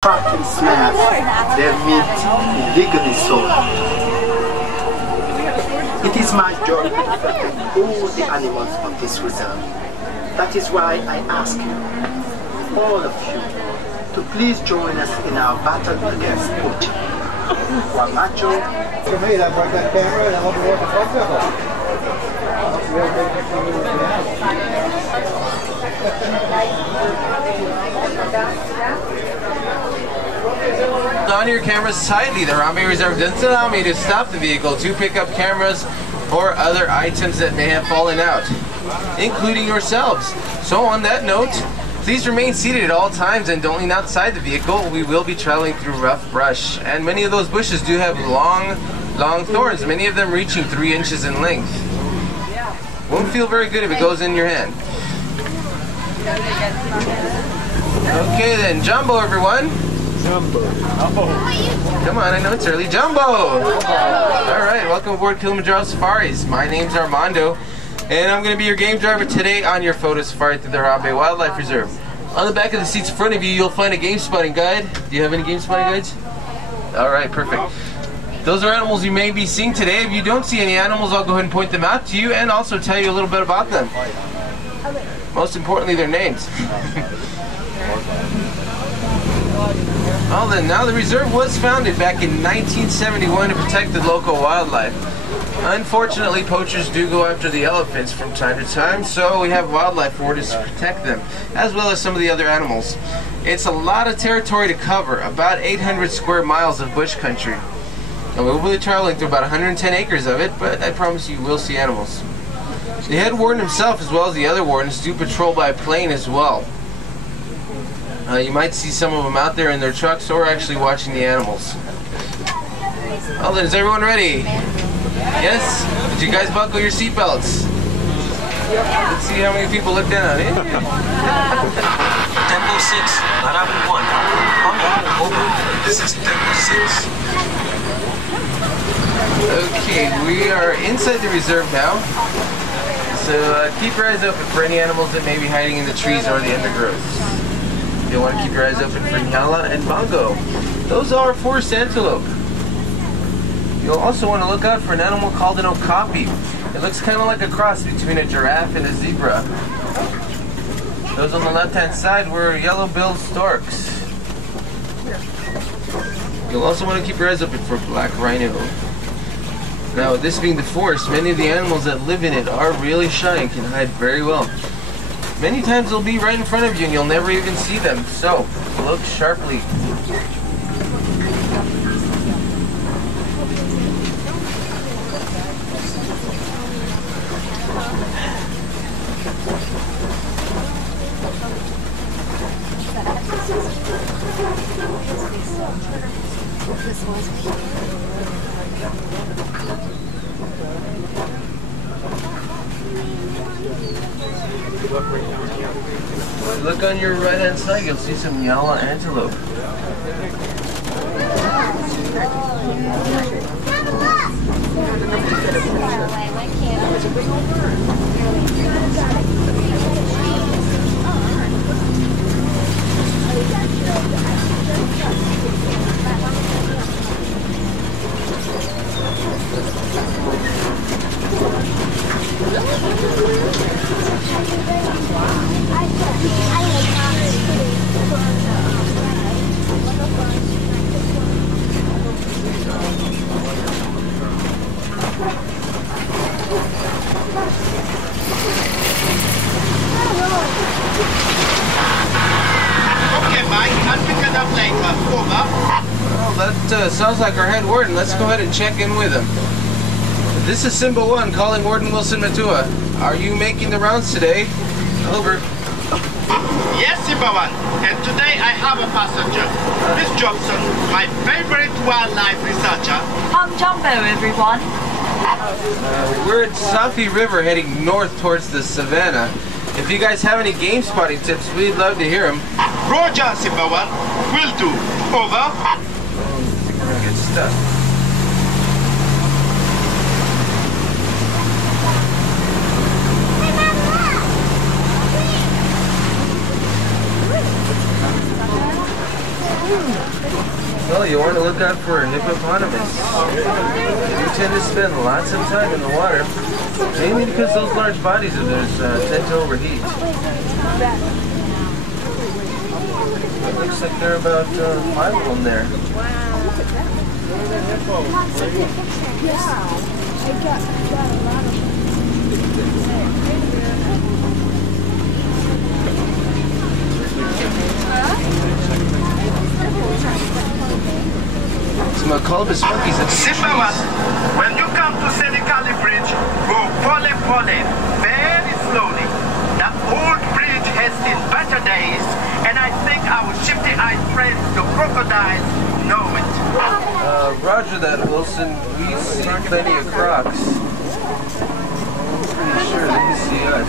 Trucking smells their meat illegally sold. It is my job to protect all the animals of this reserve. That is why I ask you, all of you, to please join us in our battle against poaching. Juan Macho. For me, that broke that camera and I love to walk the front of On your cameras tightly. The Harambe Reserve doesn't allow me to stop the vehicle to pick up cameras or other items that may have fallen out, including yourselves. So on that note, please remain seated at all times and don't lean outside the vehicle. We will be traveling through rough brush, and many of those bushes do have long thorns, many of them reaching 3 inches in length. Won't feel very good if it goes in your hand. Okay then, Jumbo everyone. Jumbo. Come on, I know it's early. Jumbo! Alright, welcome aboard Kilamanjaro Safaris. My name's Armando, and I'm going to be your game driver today on your photo safari through the Harambe Wildlife Reserve. On the back of the seats in front of you, you'll find a game spotting guide. Do you have any game spotting guides? Alright, perfect. Those are animals you may be seeing today. If you don't see any animals, I'll go ahead and point them out to you and also tell you a little bit about them. Most importantly, their names. Well then, now the reserve was founded back in 1971 to protect the local wildlife. Unfortunately, poachers do go after the elephants from time to time, so we have wildlife wardens to protect them, as well as some of the other animals. It's a lot of territory to cover, about 800 square miles of bush country. And we'll be traveling through about 110 acres of it, but I promise you will see animals. The head warden himself, as well as the other wardens, do patrol by plane as well. You might see some of them out there in their trucks or actually watching the animals. Well then, is everyone ready? Yes? Did you guys buckle your seatbelts? Let's see how many people look down. Tempo 6, Larabi 1. Over. This is Tempo 6. Okay, we are inside the reserve now. So keep your eyes open for any animals that may be hiding in the trees or the undergrowth. You'll want to keep your eyes open for Nyala and Bongo. Those are forest antelope. You'll also want to look out for an animal called an okapi. It looks kind of like a cross between a giraffe and a zebra. Those on the left-hand side were yellow-billed storks. You'll also want to keep your eyes open for black rhino. Now, with this being the forest, many of the animals that live in it are really shy and can hide very well. Many times they'll be right in front of you and you'll never even see them, so look sharply. Look on your right hand side, you'll see some Nyala antelope. Okay, Mike, I'll pick it up later. Over. Well, that sounds like our head warden. Let's go ahead and check in with him. This is Simba 1 calling Warden Wilson Matua. Are you making the rounds today? Over. Yes, Simba 1. And today I have a passenger. Miss Jobson, my favorite wildlife researcher. I'm Jumbo, everyone. We're at Safi River heading north towards the savannah. If you guys have any game spotting tips, we'd love to hear them. Roger, Simba 1. Will do. Over. Good stuff. Well, you want to look out for hippopotamus. They tend to spend lots of time in the water, mainly because those large bodies of theirs tend to overheat. It looks like there are about 5 of them there. Some colobus monkeys. Simba, when you come to Senegali Bridge, go pole very slowly. The old bridge has seen better days, and I think our shifty-eyed friends, the crocodiles, know it. Roger that, Wilson. We see plenty of crocs. Pretty sure they see us.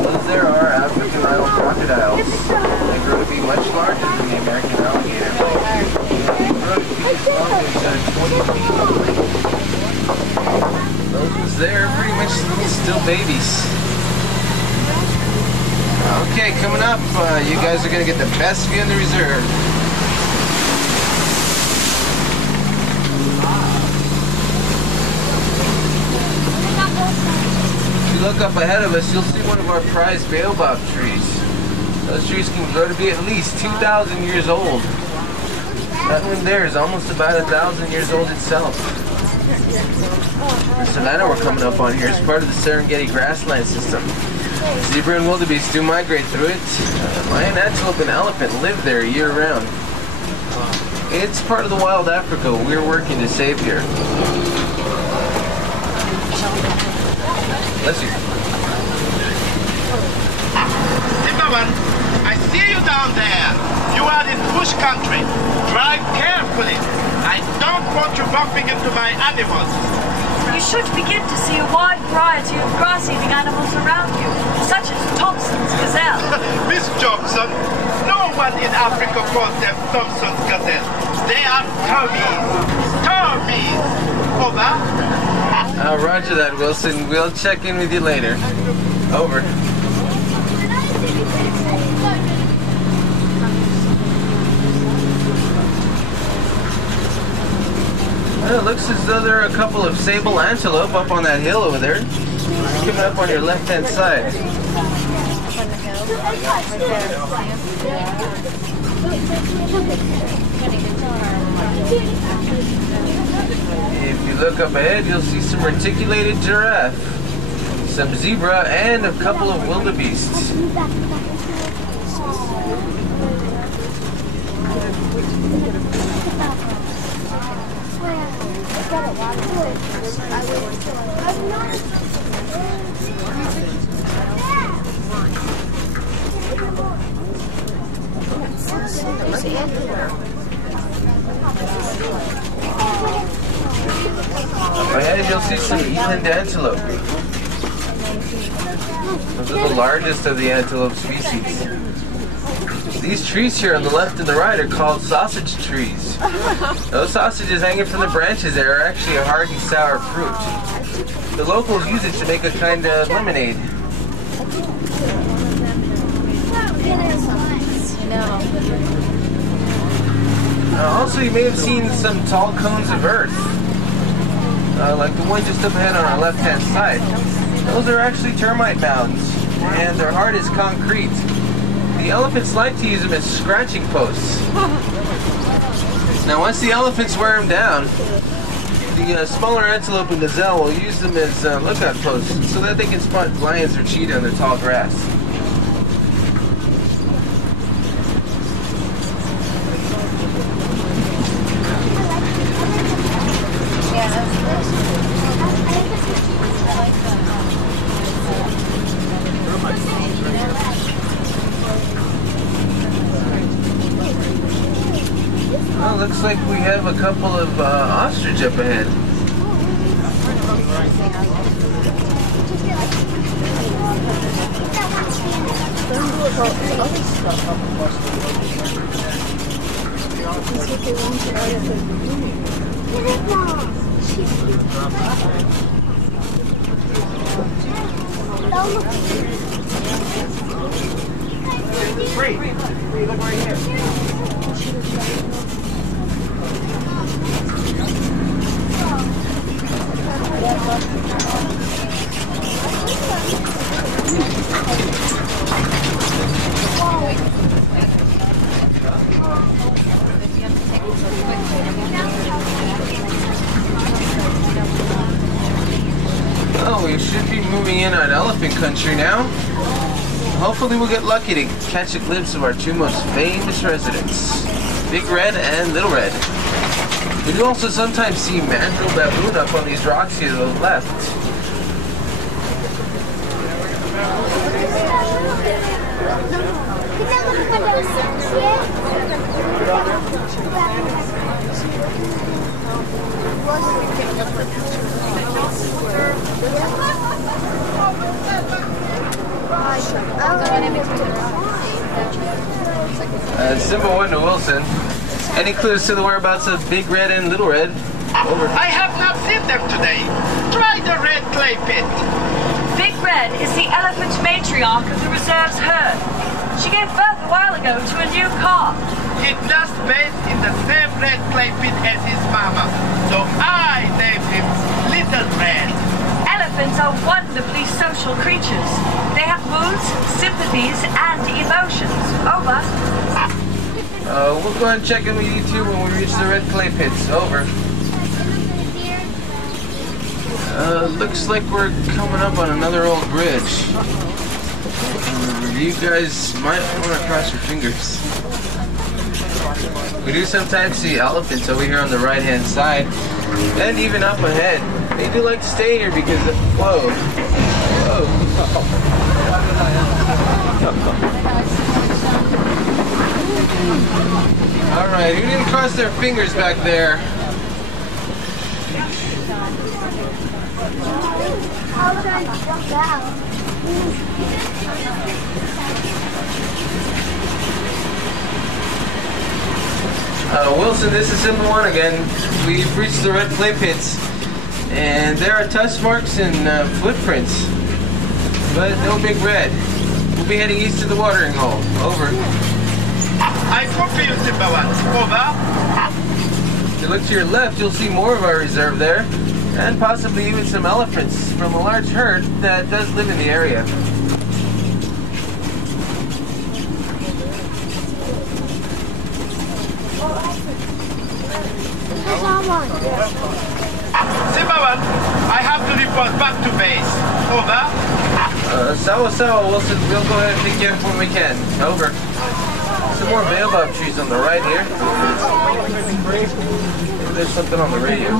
Those there are African Isle crocodiles. They grow to be much larger than the American alligator. They grow to be as long as 20 feet. Those there are pretty much still babies. Okay, coming up, you guys are going to get the best view in the reserve. If you look up ahead of us, you'll see one of our prized baobab trees. Those trees can grow to be at least 2,000 years old. That one there is almost about 1,000 years old itself. The savanna we're coming up on here is part of the Serengeti grassland system. Zebra and wildebeest do migrate through it. Lion, antelope, and elephant live there year-round. It's part of the wild Africa we're working to save here. Bless you. Zimmerman, I see you down there. You are in bush country. Drive carefully. I don't want you bumping into my animals. You should begin to see a wide variety of grass-eating animals around you, such as Thompson's gazelle. Miss Johnson, no one in Africa calls them Thompson's gazelle. They are Tomies. Tomies. Over. Roger that, Wilson. We'll check in with you later. Over. Well, it looks as though there are a couple of sable antelope up on that hill over there. Coming up on your left-hand side. If you look up ahead, you'll see some reticulated giraffe, some zebra, and a couple of wildebeests. Up ahead, you'll see some eland antelope. Those are the largest of the antelope species. These trees here on the left and the right are called sausage trees. Those sausages hanging from the branches there are actually a hard and sour fruit. The locals use it to make a kind of lemonade. Also, you may have seen some tall cones of earth, like the one just up ahead on our left-hand side. Those are actually termite mounds, and they're hard as concrete. The elephants like to use them as scratching posts. Now, once the elephants wear them down, the smaller antelope and gazelle will use them as lookout posts so that they can spot lions or cheetah in the tall grass. Well, looks like we have a couple of ostrich up ahead. Free. Look right here. Oh, we should be moving in on elephant country now. Hopefully we'll get lucky to catch a glimpse of our two most famous residents, Big Red and Little Red. We do also sometimes see mandrill baboon up on these rocks here to the left. Simba 1 to Wilson. Any clues to the whereabouts of Big Red and Little Red? Over. I have not seen them today. Try the red clay pit. Big Red is the elephant matriarch of the reserve's herd. She gave birth a while ago to a new calf. He just bathed in the same red clay pit as his mama, so I named him Little Red. Elephants are wonderfully social creatures. They have moods, sympathies, and emotions. Over. We'll go ahead and check in with you two when we reach the red clay pits. Over. Looks like we're coming up on another old bridge. You guys might want to cross your fingers. We do sometimes see elephants over here on the right-hand side, and even up ahead. They do like to stay here because of, whoa. Alright, who didn't cross their fingers back there? Wilson, this is Simba 1 again. We've reached the red clay pits, and there are tusk marks and footprints, but no Big Red. We'll be heading east to the watering hole. Over. I copy you, Simba 1. Over. If you look to your left, you'll see more of our reserve there, and possibly even some elephants from a large herd that does live in the area. Simba 1, I have to report back to base. Over. Sawa, Wilson. We'll go ahead and pick you up when we can. Over. Some more baobab trees on the right here. There's something on the radio.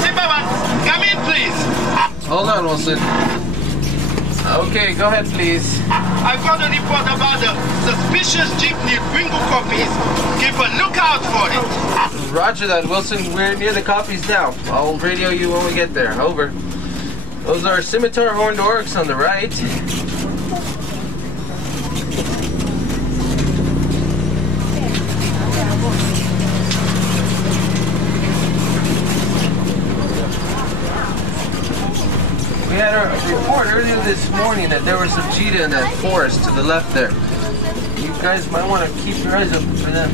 Simba 1, come in please. Hold on, Wilson. Okay, go ahead, please. I've got a report about the suspicious jeep near Bingo Copies. Keep a lookout for it. Roger that, Wilson. We're near the copies now. I'll radio you when we get there. Over. Those are scimitar horned oryx on the right. We had a report earlier this morning that there was some cheetah in that forest to the left there. You guys might want to keep your eyes open for them.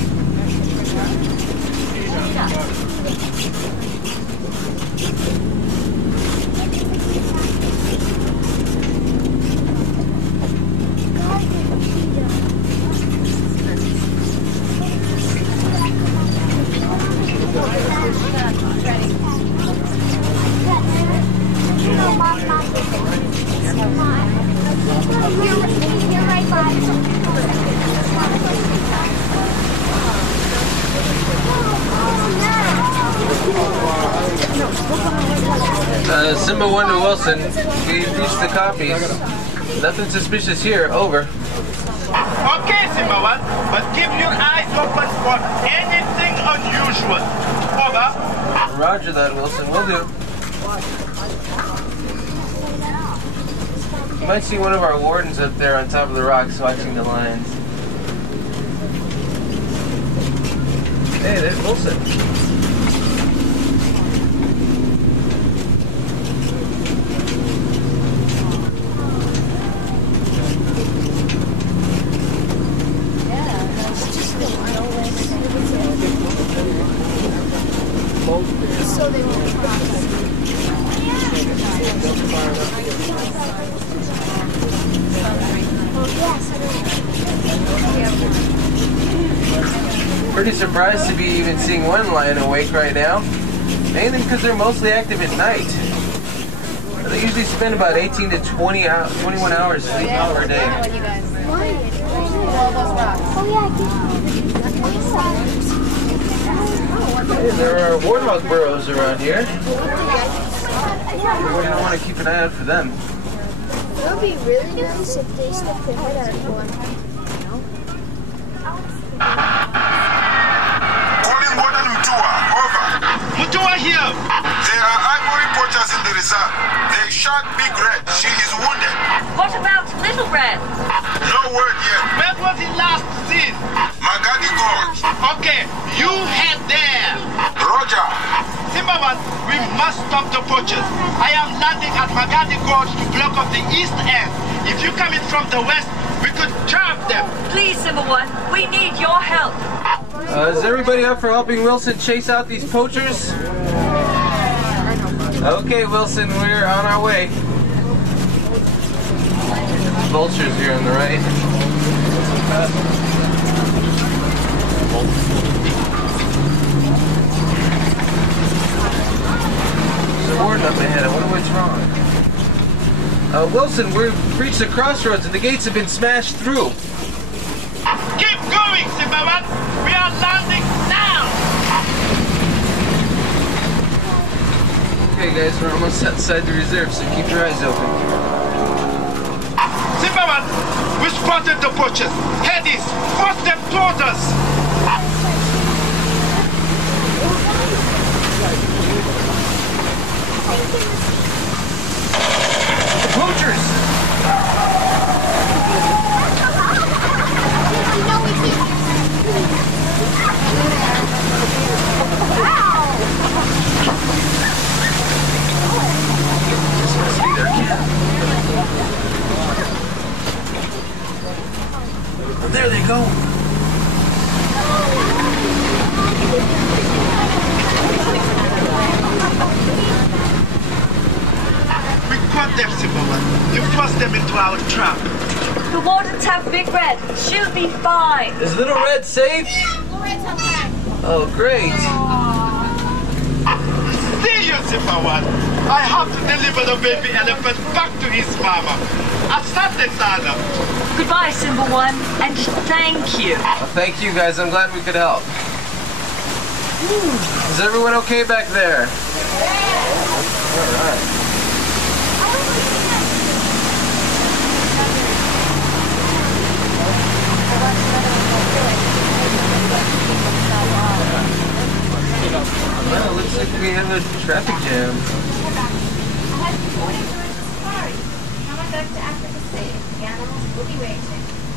Simba 1 to Wilson, we reached the copies. Nothing suspicious here, over. Okay, Simba 1, but keep your eyes open for anything unusual. Over. Roger that, Wilson, will do. You might see one of our wardens up there on top of the rocks watching the lions. Hey, there's Wilson. So they won't cross. Pretty surprised to be even seeing one lion awake right now. Mainly because they're mostly active at night. They usually spend about 18 to 21 hours sleeping per day. Hey, there are warthog burrows around here. We're going to want to keep an eye out for them. It would be really nice if they stuck their head out one. Calling Warden Mutua, over. Mutua here. There are ivory poachers in the reserve. They shot Big Red. She is wounded. What about Little Red? No word yet. Where was he last seen? Magadi Gorge. Okay, you head there. Roger. Simba 1, we must stop the poachers. I am landing at Magadi Gorge to block off the east end. If you come in from the west, we could trap them. Please, Simba 1, we need your help. Is everybody up for helping Wilson chase out these poachers? Okay, Wilson, we're on our way. Vultures here on the right. There's a warden up ahead. I wonder what's wrong. Wilson, we've reached the crossroads and the gates have been smashed through. Keep going, Simba 1. We are landing now. Okay, guys, we're almost outside the reserve, so keep your eyes open. Simba 1, we spotted the poachers. Head east. Force them towards us. Poachers! This must be their camp. Oh, there they go. We caught them, Simba 1. You forced them into our trap. The wardens have Big Red. She'll be fine. Is Little Red safe? Oh, great. See you, Simba 1. I have to deliver the baby elephant back to his mama. Asante sana. Goodbye, Simba 1, and thank you. Well, thank you, guys. I'm glad we could help. Is everyone okay back there? All right. like we have a traffic jam. Safari. Coming back to Africa safe. The animals will be waiting.